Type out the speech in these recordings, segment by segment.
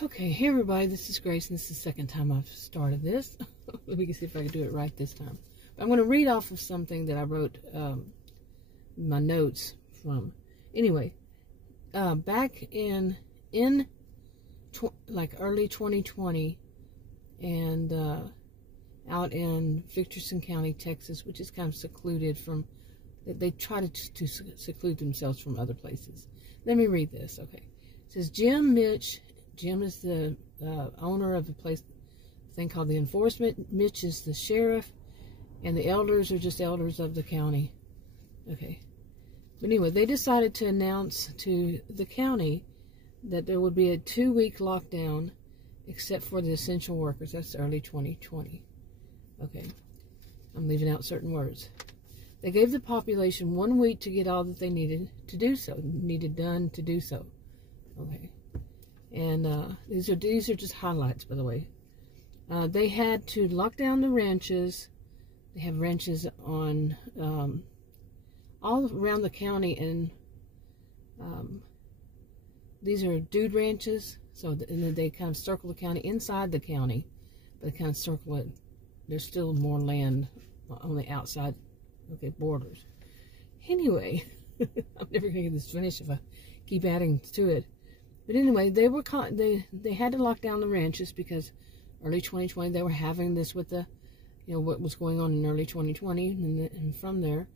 Okay, hey everybody, this is Grace, and this is the second time I've started this. Let me see if I can do it right this time. But I'm going to read off of something that I wrote my notes from. Anyway, back in like early 2020, and out in Victorson County, Texas, which is kind of secluded from, they try to seclude themselves from other places. Let me read this, okay. It says, Jim is the owner of the place, thing called the enforcement. Mitch is the sheriff, and the elders are just elders of the county. Okay. But anyway, they decided to announce to the county that there would be a 2-week lockdown, except for the essential workers. That's early 2020. Okay. I'm leaving out certain words. They gave the population 1 week to get all that they needed to do so, done to do so. Okay. And these are just highlights, by the way. They had to lock down the ranches. They have ranches on all around the county, and these are dude ranches. So and then they kind of circle the county inside the county, but they kind of circle it. There's still more land on the outside, okay, borders. Anyway, I'm never gonna get this finished if I keep adding to it. But anyway, they had to lock down the ranches because early 2020 they were having this with the, what was going on in early 2020 and from there,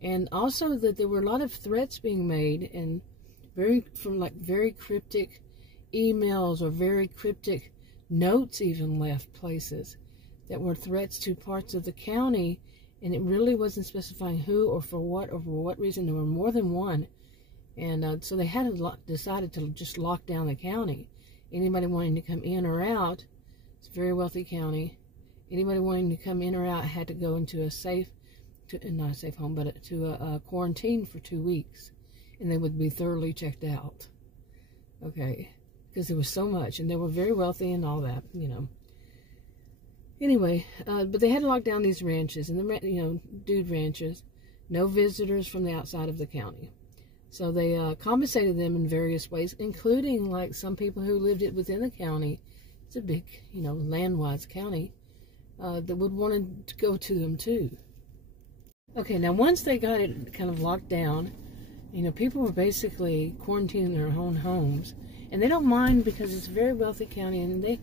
and also that there were a lot of threats being made and very cryptic emails or very cryptic notes even left places that were threats to parts of the county, and it really wasn't specifying who or for what reason. There were more than one. And so they had decided to just lock down the county. Anybody wanting to come in or out, it's a very wealthy county. Anybody wanting to come in or out had to go into not a safe home, but to a quarantine for 2 weeks. And they would be thoroughly checked out. Okay. Because there was so much, and they were very wealthy and all that, Anyway, but they had to lock down these ranches, and the dude ranches, no visitors from the outside of the county. So they compensated them in various ways, including like some people who lived within the county. It's a big, land-wise county that would want to go to them too. Okay, now once they got it kind of locked down, people were basically quarantining in their own homes, and they don't mind because it's a very wealthy county, and they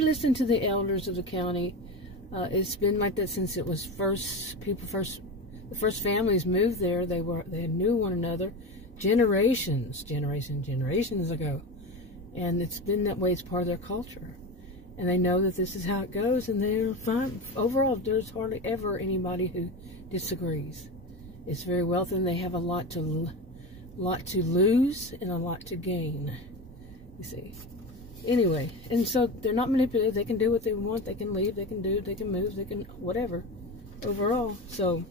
listen to the elders of the county. It's been like that since it was the first families moved there. They knew one another. Generations ago, and it's been that way. It's part of their culture, and they know that this is how it goes, and they're fine. Overall, there's hardly ever anybody who disagrees. It's very wealthy, and they have a lot to lose and a lot to gain, you see. Anyway, and so they're not manipulated. They can do what they want. They can leave. They can move. They can whatever. Overall, so.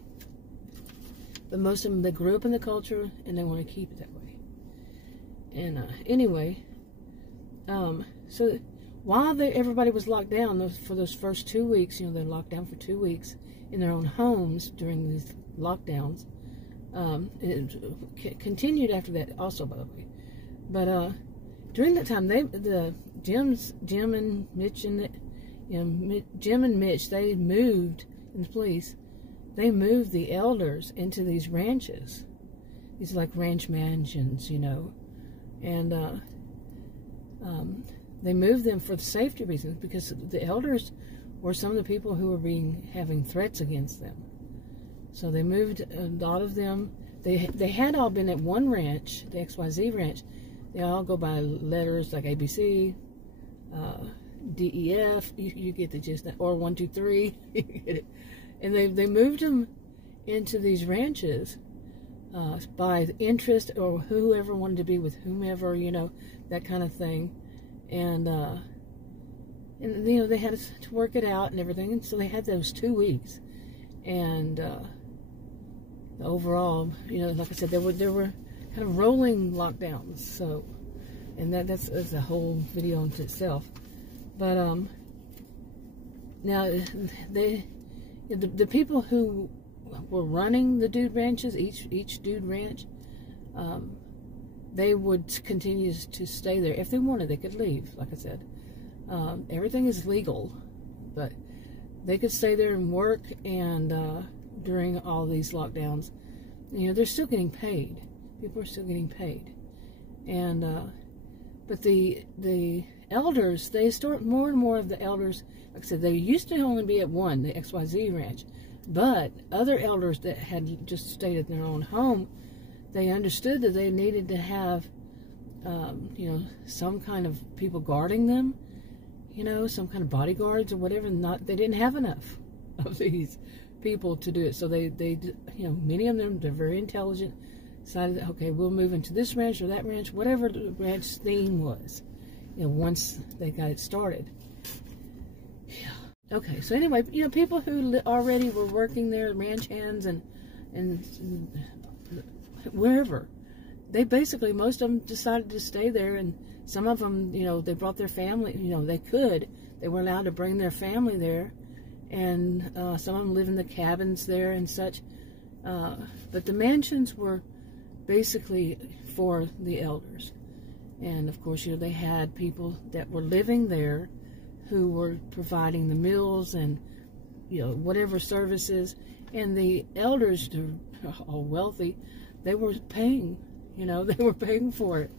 But most of them, they grew up in the culture, and they want to keep it that way. And anyway, so while everybody was locked down for those first 2 weeks, they're locked down for 2 weeks in their own homes during these lockdowns. It continued after that also, by the way. But during that time, Jim and Mitch and Mitch, they moved, and the police. They moved the elders into these ranches. These are like ranch mansions, And they moved them for the safety reasons, because the elders were some of the people who were having threats against them. So they moved a lot of them. They had all been at one ranch, the XYZ ranch. They all go by letters like ABC, DEF. You get the gist, or 1, 2, 3. You get it. And they moved them into these ranches by interest, or whoever wanted to be with whomever, that kind of thing. And they had to work it out and everything. And so they had those 2 weeks. And overall, like I said, there were kind of rolling lockdowns. So, and that's a whole video unto itself. But now the people who were running the dude ranches, each dude ranch, they would continue to stay there. If they wanted, they could leave, like I said. Everything is legal, but they could stay there and work, and during all these lockdowns, you know, they're still getting paid. People are still getting paid. And but the elders, they start more and more of the elders, like I said, they used to only be at one, the XYZ ranch, but other elders that had just stayed at their own home, they understood that they needed to have you know, some kind of people guarding them, you know, some kind of bodyguards or whatever. They didn't have enough of these people to do it, so they you know, many of them, they're very intelligent, decided that, okay, we'll move into this ranch or that ranch, whatever the ranch theme was, you know, once they got it started. Yeah. Okay, so anyway, you know, people who already were working there, ranch hands and wherever, they basically, most of them decided to stay there, and some of them, you know, they brought their family, you know, they were allowed to bring their family there, and some of them live in the cabins there and such, but the mansions were basically for the elders. And of course, you know, they had people that were living there who were providing the meals and, you know, whatever services, and the elders, they're all wealthy, they were paying, you know, they were paying for it.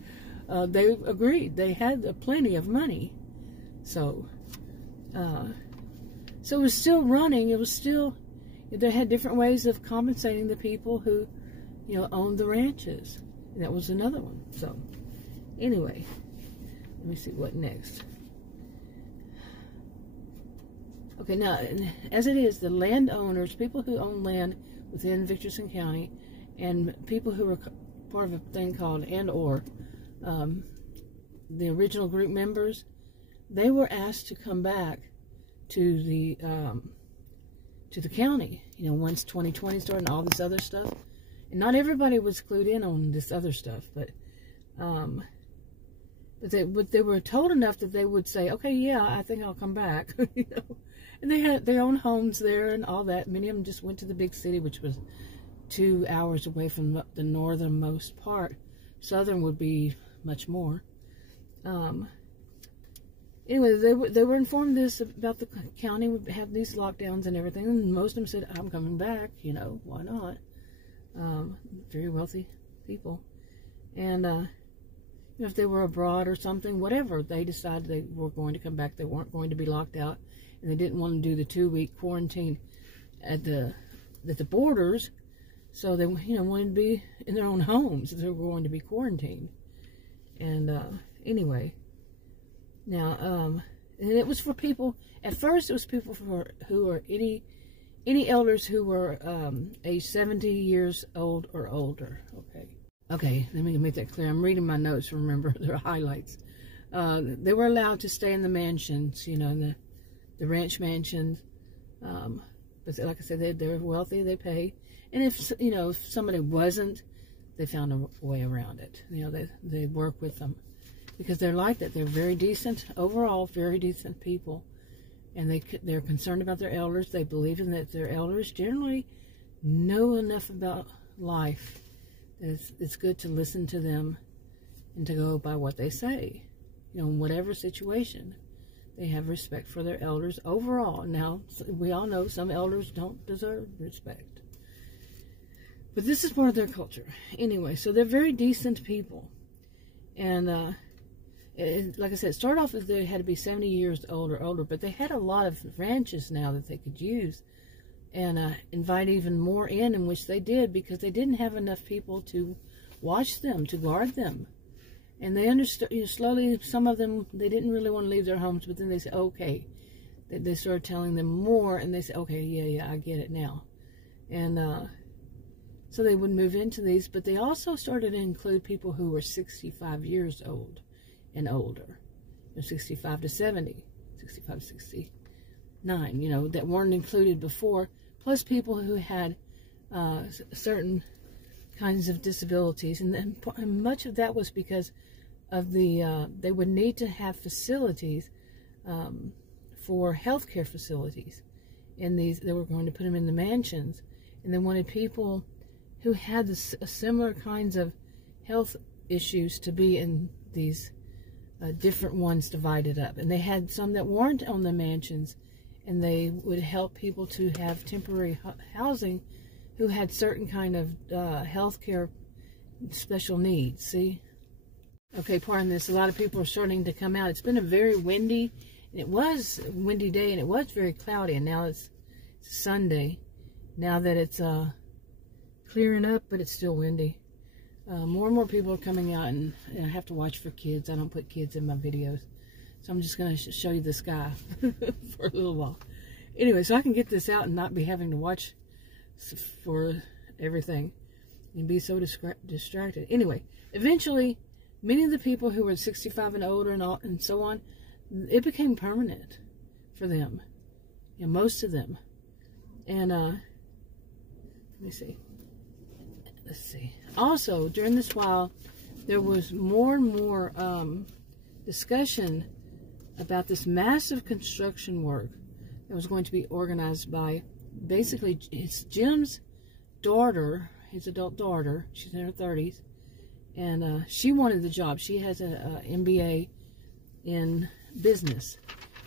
They agreed. They had plenty of money. So it was still running. It was still, they had different ways of compensating the people who, you know, owned the ranches. And that was another one. So anyway, let me see what next. Okay, now, as it is, the landowners, people who own land within Victorson County, and people who were part of a thing called the original group members, they were asked to come back to the county, you know, once 2020 started and all this other stuff. And not everybody was clued in on this other stuff, but they were told enough that they would say, okay, yeah, I think I'll come back. You know? And they had their own homes there and all that. Many of them just went to the big city, which was 2 hours away from the northernmost part. Southern would be much more. Anyway, they were informed this about the county would have these lockdowns and everything, and most of them said, I'm coming back, you know, why not? Very wealthy people. And if they were abroad or something, whatever, they decided they were going to come back. They weren't going to be locked out, and they didn't want to do the 2-week quarantine at the borders. So they, you know, wanted to be in their own homes. They were going to be quarantined. And anyway, now, and it was for people. At first, it was people who were any elders who were age 70 years old or older. Okay. Let me make that clear. I'm reading my notes. Remember, they're highlights. They were allowed to stay in the mansions, you know, the ranch mansions. But like I said, they're wealthy. They pay. And if, you know, if somebody wasn't, they found a way around it. You know, they work with them because they're like that. They're very decent, overall, very decent people. And they're concerned about their elders. They believe in that their elders generally know enough about life. It's good to listen to them and to go by what they say. You know, in whatever situation, they have respect for their elders overall. Now, we all know some elders don't deserve respect. But this is part of their culture. Anyway, so they're very decent people. And like I said, it started off as they had to be 70 years old or older, but they had a lot of ranches now that they could use and invite even more in which they did, because they didn't have enough people to watch them, to guard them. And they understood, you know, slowly, some of them, they didn't really want to leave their homes, but then they said, okay. They started telling them more, and they said, okay, yeah, I get it now. And so they would move into these, but they also started to include people who were 65 years old and older, you know, 65 to 70, 65 to 69, you know, that weren't included before, plus people who had certain kinds of disabilities. And then much of that was because of they would need to have facilities for healthcare facilities. And they were going to put them in the mansions, and they wanted people who had similar kinds of health issues to be in these different ones divided up. And they had some that weren't on the mansions, and they would help people to have temporary housing who had certain kind of health care special needs. See? Okay, pardon this. A lot of people are starting to come out. It's been a very windy, and it was a windy day, and it was very cloudy, and now it's Sunday. Now that it's clearing up, but it's still windy. More and more people are coming out, and I have to watch for kids. I don't put kids in my videos. So I'm just going to show you the sky for a little while. Anyway, so I can get this out and not be having to watch for everything and be so distracted. Anyway, eventually, many of the people who were 65 and older and so on, it became permanent for them. You know, most of them. And, let me see. Let's see. Also, during this while, there was more and more discussion about this massive construction work that was going to be organized by, basically, it's Jim's daughter, his adult daughter. She's in her 30s, and she wanted the job. She has an MBA in business,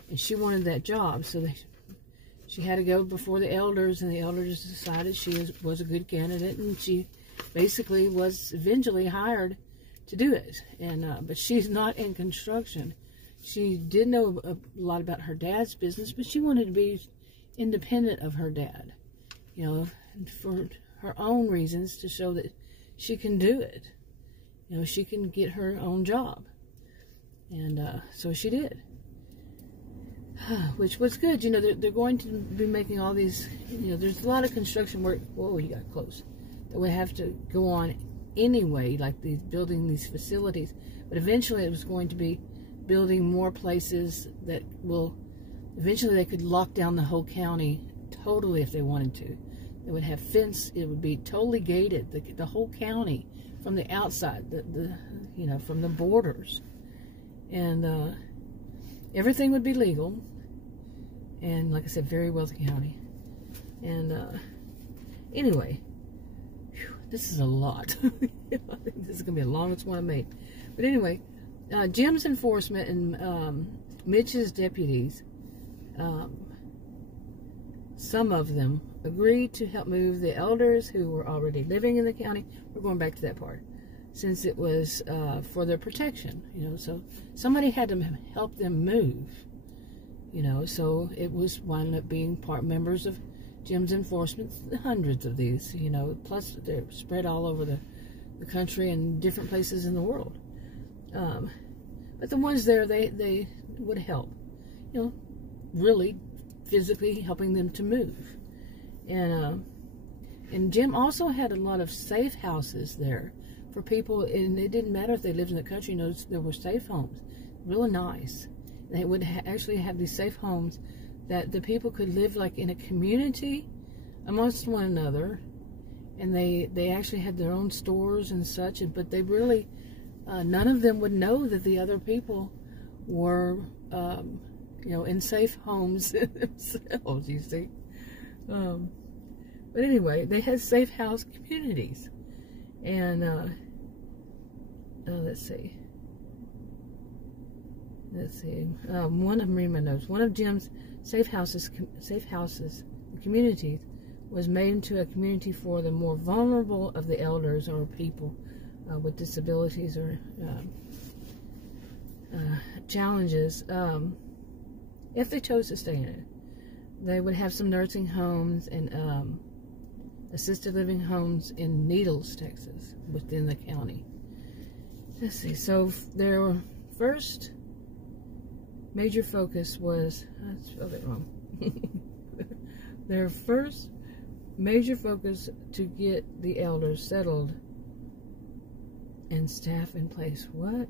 and she wanted that job, so she had to go before the elders, and the elders decided she was a good candidate, and she basically was eventually hired to do it. And but she's not in construction. She did know a lot about her dad's business, but she wanted to be independent of her dad, you know, for her own reasons, to show that she can do it. You know, she can get her own job. And so she did. Which was good. You know, they're going to be making all these, you know, there's a lot of construction work. Whoa, you got close. That would have to go on anyway, like building these facilities. But eventually it was going to be building more places that will, eventually they could lock down the whole county totally if they wanted to. They would have fence, it would be totally gated, the whole county from the outside, you know, from the borders. And everything would be legal. And like I said, very wealthy county. And anyway, this is a lot. I think this is going to be the longest one I made. But anyway, Jim's enforcement and Mitch's deputies, some of them agreed to help move the elders who were already living in the county. We're going back to that part. Since it was for their protection, you know, so somebody had to help them move, you know, so it was wound up being part members of Jim's enforcement, hundreds of these, you know, plus they're spread all over the country and different places in the world. But the ones there, they would help, you know, really physically helping them to move. And Jim also had a lot of safe houses there for people, and it didn't matter if they lived in the country. You know, there were safe homes, really nice. They would actually have these safe homes that the people could live like in a community amongst one another, and they actually had their own stores and such. But they really, none of them would know that the other people were, you know, in safe homes themselves. You see, but anyway, they had safe house communities, and. Let's see. One of them, read my notes. One of Jim's safe houses, communities, was made into a community for the more vulnerable of the elders or people with disabilities or challenges. If they chose to stay in it, they would have some nursing homes and assisted living homes in Needles, Texas, within the county. Let's see, so their first major focus was, I spelled it wrong. Their first major focus to get the elders settled and staff in place. What?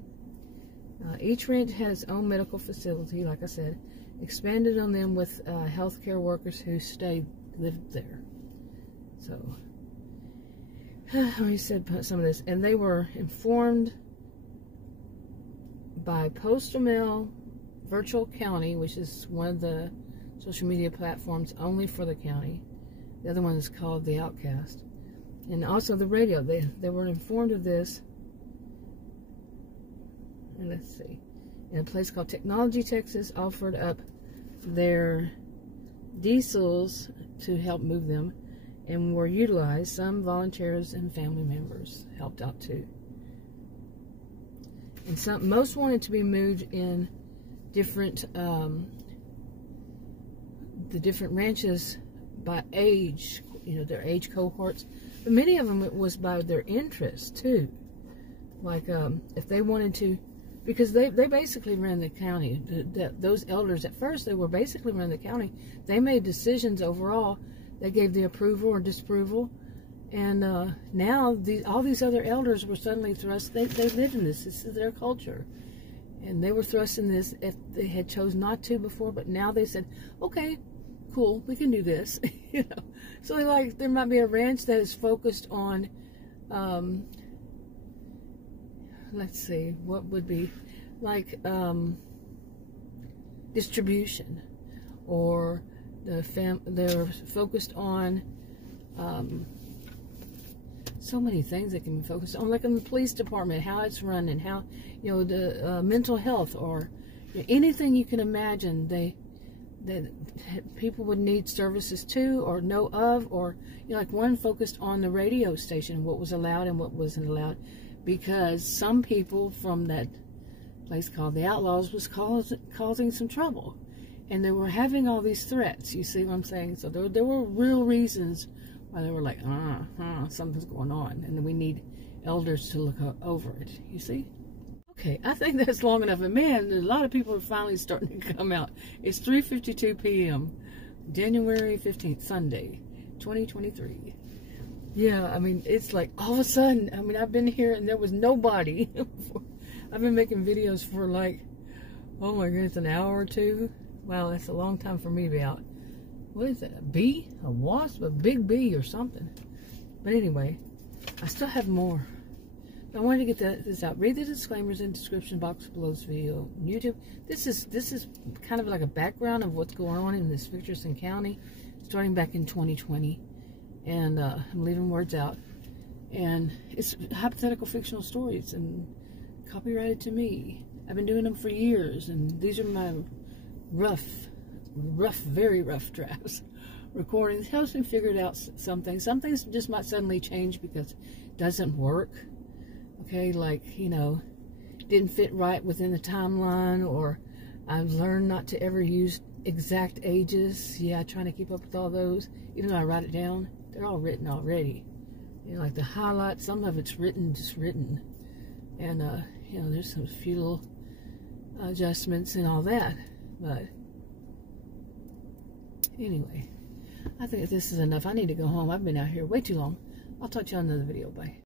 Each ranch had its own medical facility, like I said, expanded on them with healthcare workers who lived there. So, I already said some of this, and they were informed by postal mail, Virtual County, which is one of the social media platforms only for the county. The other one is called The Outcast. And also the radio. They were informed of this And let's see. In a place called Technology, Texas, offered up their diesels to help move them and were utilized. Some volunteers and family members helped out too. And most wanted to be moved in different, the different ranches by age, you know, their age cohorts. But many of them, it was by their interest too. Like if they wanted to, because they basically ran the county. Those elders, at first, they were basically running the county. They made decisions overall. They gave the approval or disapproval. And now all these other elders were suddenly thrust. They live in this. This is their culture. And they were thrust in this if they had chose not to before. But now they said, okay, cool, we can do this. You know, so there might be a ranch that is focused on, let's see, what would be like distribution, or they're focused on so many things that can be focused on, like in the police department, how it's run, and how, you know, the mental health, or you know, anything you can imagine that people would need services to or know of, or, you know, like one focused on the radio station, what was allowed and what wasn't allowed, because some people from that place called the Outlaws was causing some trouble, and they were having all these threats. You see what I'm saying? So there were real reasons why they were like, something's going on, and we need elders to look over it. You see? Okay, I think that's long enough. And man, a lot of people are finally starting to come out. It's 3:52 p.m. January 15th, Sunday, 2023. Yeah, I mean, it's like all of a sudden, I mean, I've been here and there was nobody. I've been making videos for like, oh my goodness, an hour or two. Wow, that's a long time for me to be out. What is it, a bee? A wasp? A big bee or something? But anyway, I still have more. I wanted to get this out. Read the disclaimers in the description box below this video. YouTube, this is kind of like a background of what's going on in this Victorson County, starting back in 2020. And I'm leaving words out. And it's hypothetical fictional stories and copyrighted to me. I've been doing them for years, and these are my very rough drafts. Recordings helps me figure out something. Some things just might suddenly change because it doesn't work. Okay, like, you know, didn't fit right within the timeline, or I've learned not to ever use exact ages. Yeah, trying to keep up with all those, even though I write it down. They're all written already. You know, like the highlights, some of it's just written. And, you know, there's some few little adjustments and all that. But, anyway, I think this is enough. I need to go home. I've been out here way too long. I'll talk to you on another video. Bye.